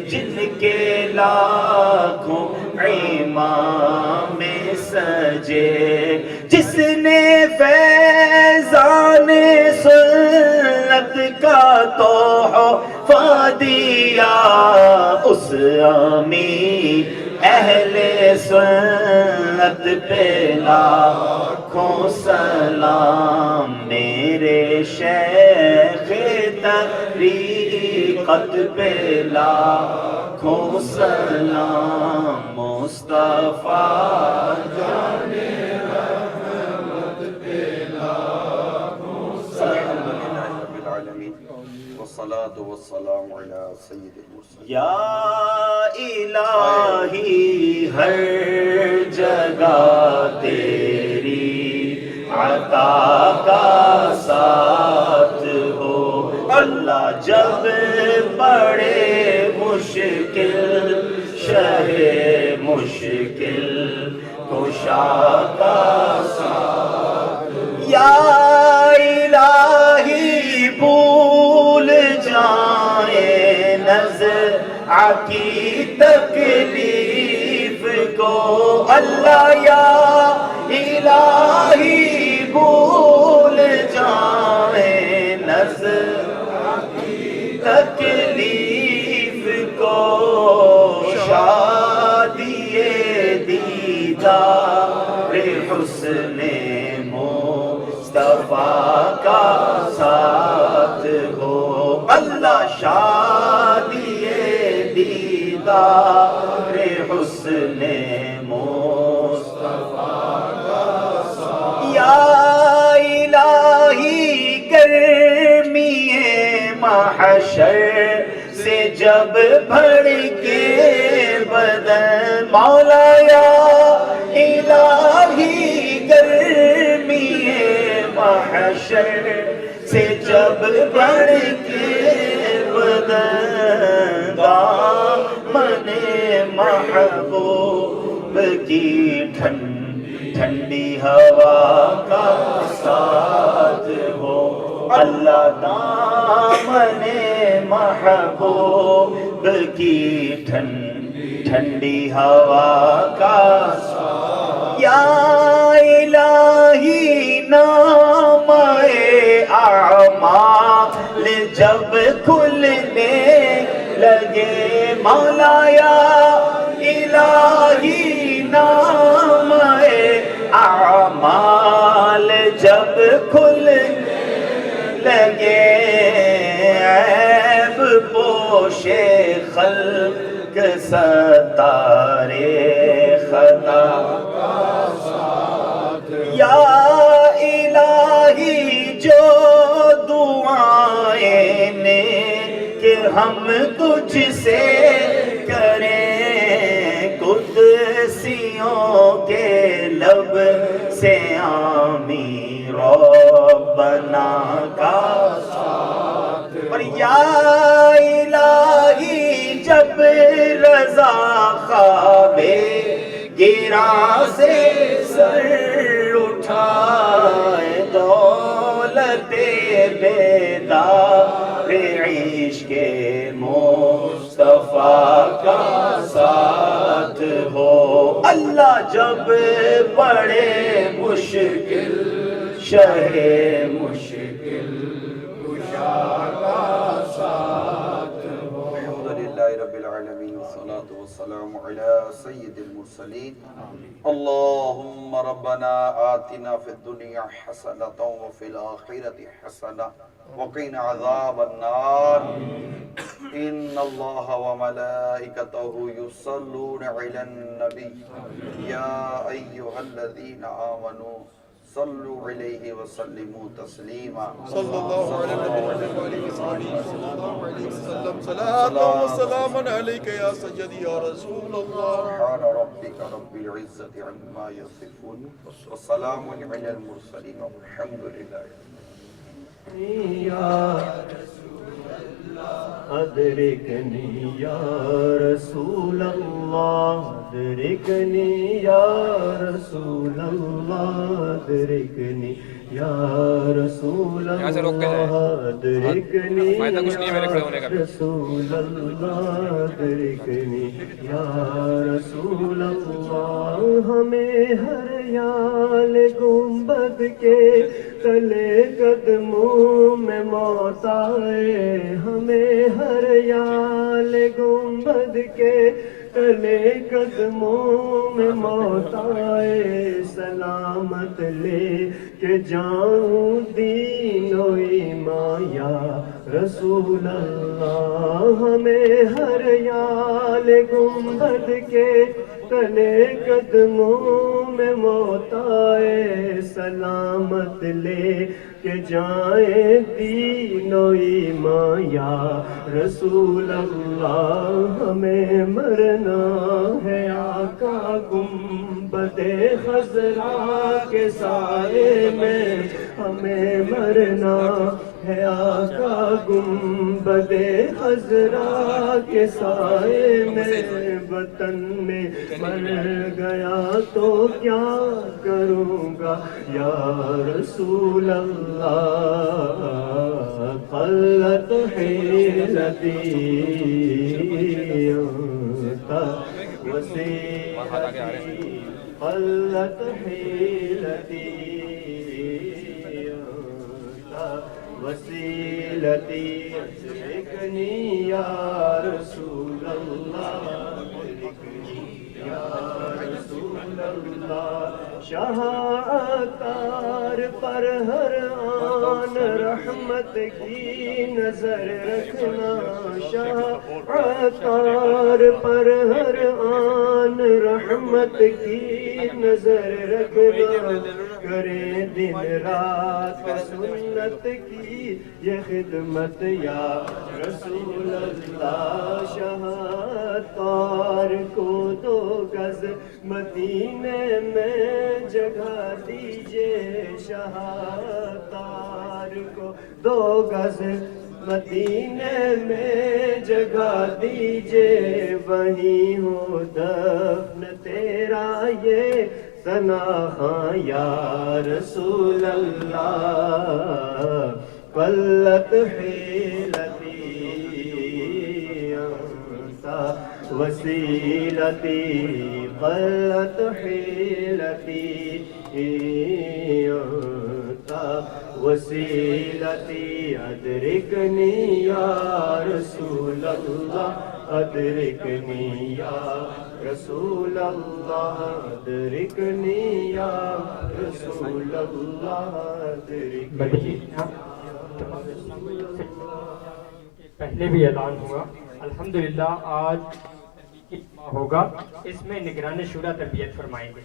جن کے لاکھوں امام سجے، جس نے فیضان سنت کا تحفہ دیا، اس امین اہل سنت پہ لاکھوں سلام. میرے شیخ طریقت پہ لاکھوں سلام. مصطفیٰ جانے رحمت پہ لاکھوں سلام. الحمدللہ رب العالمین والصلاة والسلام علی سید المرسلین. یا الہی ہر جگہ تیری عطا کا ساتھ ہو اللہ. جب بڑے مشکل شہ مشکل کشا کا ساتھ. یا الہی بھول جائیں نظر کی تکلیف کو اللہ. یا الہی بھول جائیں نظر کی تکلیف کو. شادی دیدار حسن مصطفیٰ کا ساتھ ہو اللہ. شادی دیدار حسن مصطفیٰ کا ساتھ. یا الہی گرمی محشر سے جب بھڑ کے بدن مولا. یا الہی گرمی محشر سے جب بڑھ کے بدن دامن محبوب کی ٹھنڈی ہوا کا ساتھ ہو اللہ. دامن محبوب کی ٹھنڈی ہوا کا ساتھ. یا الہی نام اعمال جب کھلنے لگے مولا. یا الہی نام اعمال جب کھلنے لگے عیب پوشے خلق ستارے خطا کا ساتھ. یا الہی جو دعائیں نے کہ ہم تجھ سے کریں قدسیوں کے لب سے آمین ربنا کا ساتھ. اور یا الہی جب رضا خواب گرا سے سر اٹھائے دولت بیدار عشق مصطفیٰ کا ساتھ ہو اللہ جب پڑے مشکل شہ مشکل کشا کا ساتھ ہو. الحمدللہ رب العالمین والصلاة والسلام علی سید المرسلین. اللہم ربنا آتنا فی الدنیا حسنۃ وفی الآخرۃ حسنۃ وقنا عذاب النار. ان اللہ وملائکتہ یصلون علی النبی یا ایہا الذین آمنوا صلوا علیہ وسلموا تسلیما. صلی اللہ علیہ وسلم. صلاۃ و سلام علیک یا سیدی یا رسول اللہ. سبحان ربک رب العزة عما یصفون وسلام علی المرسلین والحمد للہ. ادرکنی یا رسول اللہ ادرکنی یا رسول اللہ ادرکنی یا رسول اللہ ادرکنی یا رسول اللہ ادرکنی یا رسول اللہ. ہمیں ہر یال گنبد کے تلے قدموں میں موت آئے. ہمیں ہر یال گنبد کے تلے قدموں میں موت آئے. سلامت لے کے جاؤں دین و ایمان یا رسول اللہ. ہمیں ہر یال گنبد کے تلے قدموں میں موت آئے. سلامت لے کے جائیں دین و ایمان یا رسول اللہ. ہمیں مرنا ہے آقا گنبد خضرا کے سائے میں. ہمیں مرنا ہے آقا گنبد خضرا کے سائے میں. وطن میں مر گیا تو کیا کروں گا یا رسول اللہ. قلت حیلتی انت وسیلتی قلت حیلتی انت وسیلتی ادرکنی یا رسول اللہ یا رسول اللہ. شاہ عطار پر ہر آن رحمت کی نظر رکھنا. شاہ عطار پر ہر آن رحمت کی نظر رکھنا. کرے دن رات سنت کی یہ خدمت یا رسول اللہ. شاہ عطار کو 2 گز مدینے میں جگہ دیجئے. شاہ عطار کو 2 گز مدینے میں جگہ دیجئے. وہیں ہو دفن تیرا یہ ثنا یا رسول اللہ. قلت حیلتی انت وسیلتی قلت حیلتی انت وسیلتی ادرکنی یا رسول اللہ ادرکنی یا رسول اللہ ادرکنی یا رسول اللہ ادرکنی. پہلے بھی اعلان ہوا الحمدللہ آج ہوگا. اس میں نگران شورا تربیت فرمائیں گے.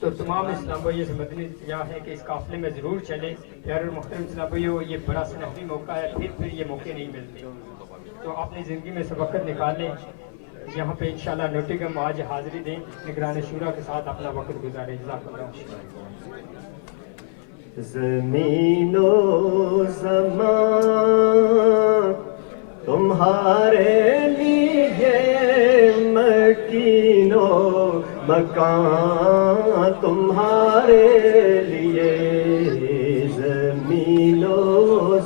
تو تمام اسلام بھائیوں سے مدنی التجا ہے کہ اس قافلے میں ضرور چلیں. پیارے اور محترم اسلام بھائیوں یہ بڑا سنہری موقع ہے, پھر یہ موقع نہیں ملتے. تو اپنی زندگی میں سے وقت نکالیں. یہاں پہ انشاءاللہ نوٹیگم آج حاضری دیں, نگران شورا کے ساتھ اپنا وقت گزاریں. جزاک اللہ. زمین و زمان تمہارے لیے مکین و مکان تمہارے لیے. زمین و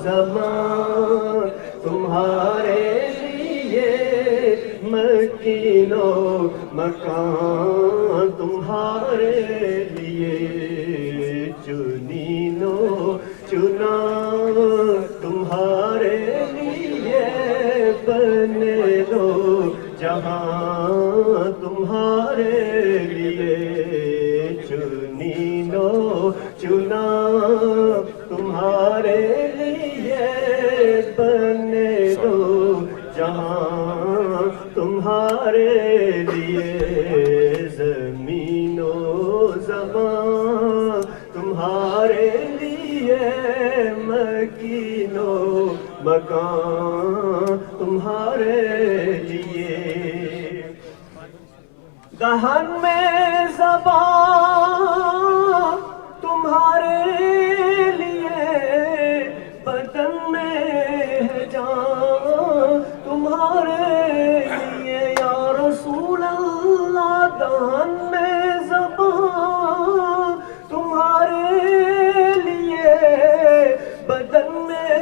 زمان تمہارے لیے مکین و مکان مکان تمہارے لیے. دہن میں زبان تمہارے لیے, بدن میں ہے جان تمہارے لیے یا رسول اللہ. دہن میں زبان تمہارے لیے, بدن میں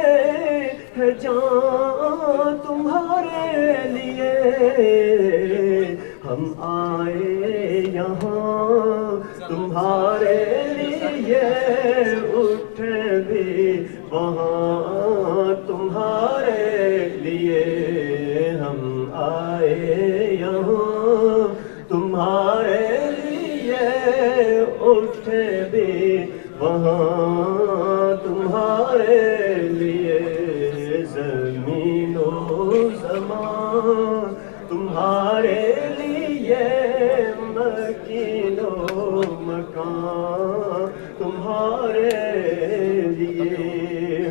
ہے جان تمہارے لیے. ہم آئے یہاں تمہارے لیے, اٹھے بھی وہاں تمہارے لیے. ہم آئے یہاں تمہارے لیے, اٹھے بھی وہاں تمہارے لیے. زمین و زمان تمہارے لیے, مکین و مکان تمہارے لیے.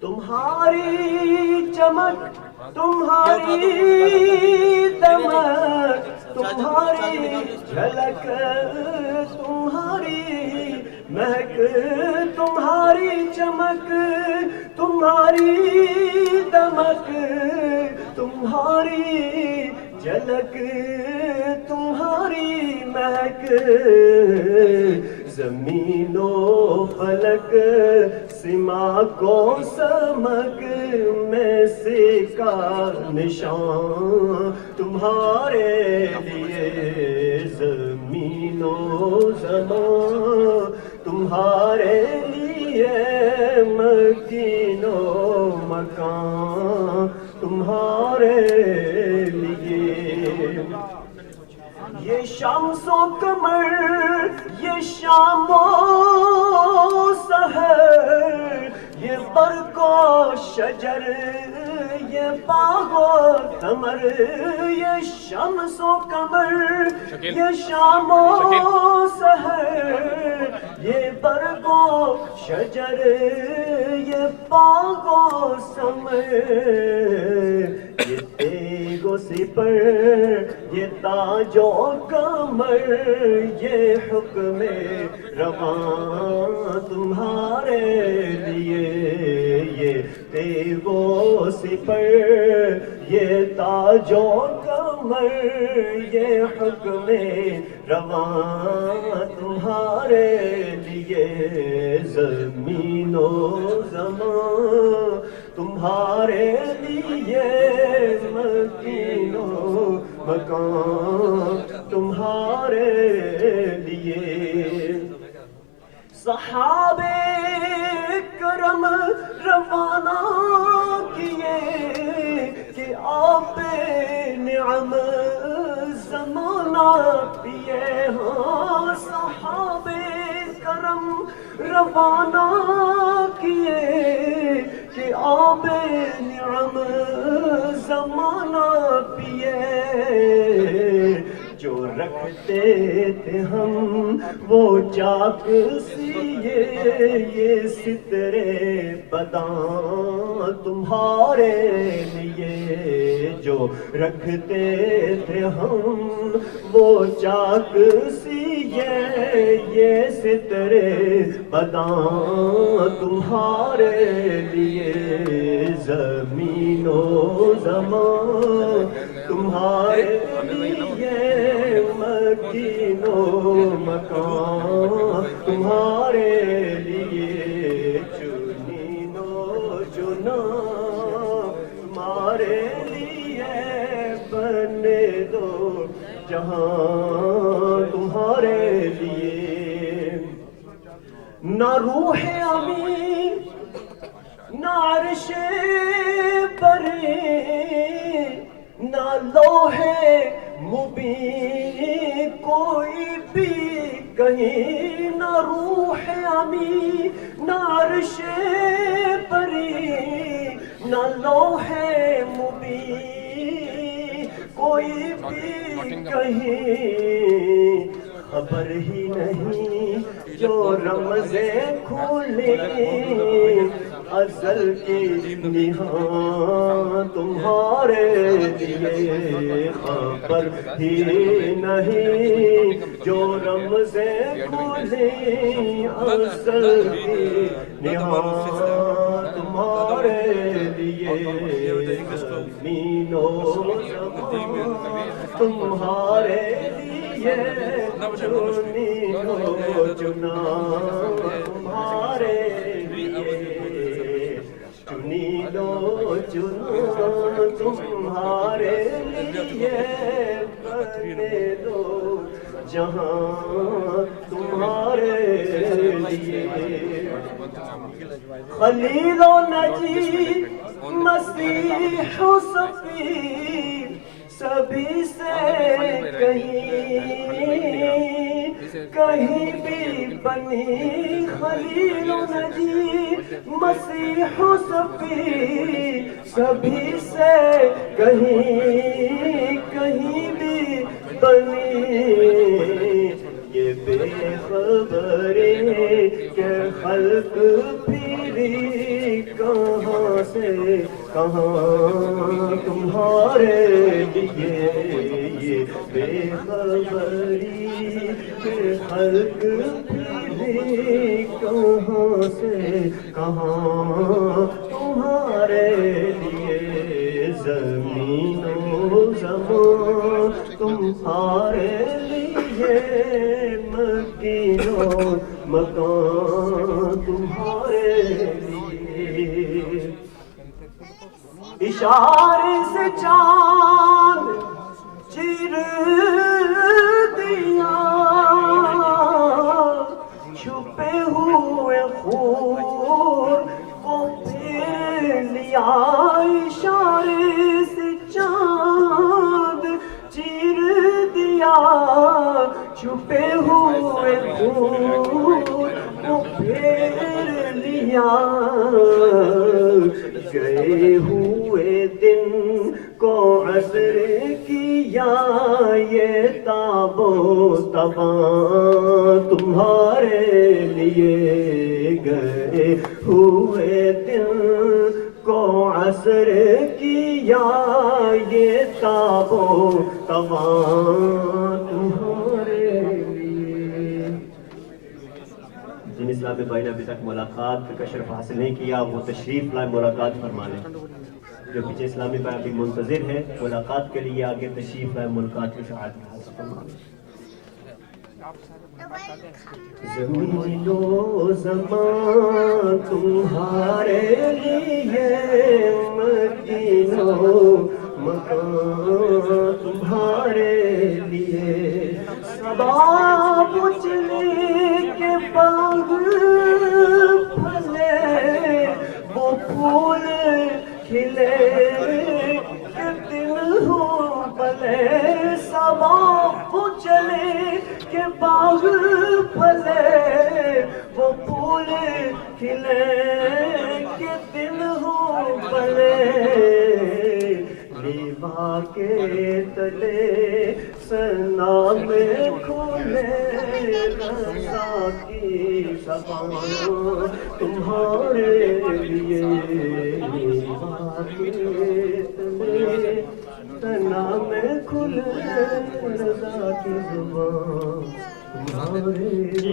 تمہاری چمک تمہاری دمک تمہاری جھلک تمہاری مہک, تمہاری چمک تمہاری دمک تمہاری جھلک تمہاری مہک. زمین و فلک سما کو سمک میں سے کا نشان تمہارے لیے. زمین و زمان تمہارے لیے, مکین و مکان تمہارے لیے. یہ شمس و قمر یہ شام و سحر, یہ برق و شجر یہ باغ و ثمر. یہ شمس و قمر یہ شام و سحر, یہ برق و شجر یہ باغ و ثمر. یہ تیگ و سپر یہ تاج و کمر, یہ حکم رواں تمہارے لیے. یہ تیگ و سپر یہ تاج و کمر, یہ حکم رواں تمہارے لیے. زمین و زمان تمہارے لیے, مکین و مکان تمہارے لیے. صحابہ کرم روانہ کیے کہ آپ نعم زمانہ پیے. ہاں صحابہ کرم روانہ کیے کہ آپ نعم زمانہ پیے. جو رکھتے تھے ہم وہ چاک سیے, یہ سترے بداں تمہارے لیے. جو رکھتے تھے ہم وہ چاک سیے, یہ سترے بداں تمہارے لیے. زمین و زمان تمہارے لیے, مکین و مکان تمہارے لیے. چنین و چنا تمہارے لیے, بنے دو جہاں تمہارے لیے. نہ روح امین نہ عرش بری نہ لوح مبین کوئی بھی کہیں. نہ روح امین نہ عرش بری نہ لوح مبین کوئی بھی کہیں. خبر ہی نہیں جو رمزیں کھولیں ازل کی نہاں تمہارے لیے خبر ہی نہیں جو رمزیں کھلی ازل کی نہاں تمہارے لیے زمین و زمان تمہارے لیے چنی و چنا تمہارے لیے چنی لو چنا تمہارے لیے کرنے دو جہاں تمہارے لیے خلیل و نجی مسیح و صفی سبھی سے کہیں بھی بنی خلیل و نجی مسیح و صفی سبھی سے کہیں بھی بنی یہ بے خبری کہ خلق پھری کہاں سے کہاں تمہارے لیے یہ بے خبری کہ خلق پھری کہاں سے کہاں تمہارے لیے زمین و زمان تمہارے لیے مکین و مکان تمہارے لیے اشارے سے چاند چیر دیا چھپے ہوئے خور کو پھیر لیا اشارے سے چاند چیر دیا چھپے ہوئے خور کو پھیر لیا گئے ہوئے دن کو عصر کیا یہ تاب و تباں تمہارے لیے گئے ہوئے دن کو عصر کیا یہ تاب و تباں تمہارے لیے جن اسلامی بھائی نے ابھی تک ملاقات کا شرف حاصل نہیں کیا وہ تشریف لائے ملاقات فرما لیں جو پیچھے اسلامی بھائی ابھی منتظر ہے ملاقات کے لیے آگے تشریف لائے ملاقات کی شہادت حاصل فرما لیں زمین و زمان تمہارے لیے مکین و مکان تمہارے لیے صبا اجلے کے باغ پھلے وہ پھول کھلے کہ دل ہو بلے صبا اجلے کے باغ پھلے وہ پھول کھلے کہ دل ہو بلے لیوا کے تلے سنا میں کھلے رضا کی زبان تمہارے لیے لیوا کے تلے سنا میں کھلے رضا کی زبان تمہارے لیے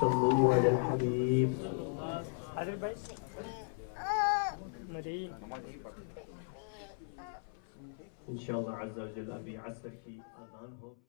صلو علی الحبیب انشاءاللہ عز و جل ابھی عصر کی اذان ہو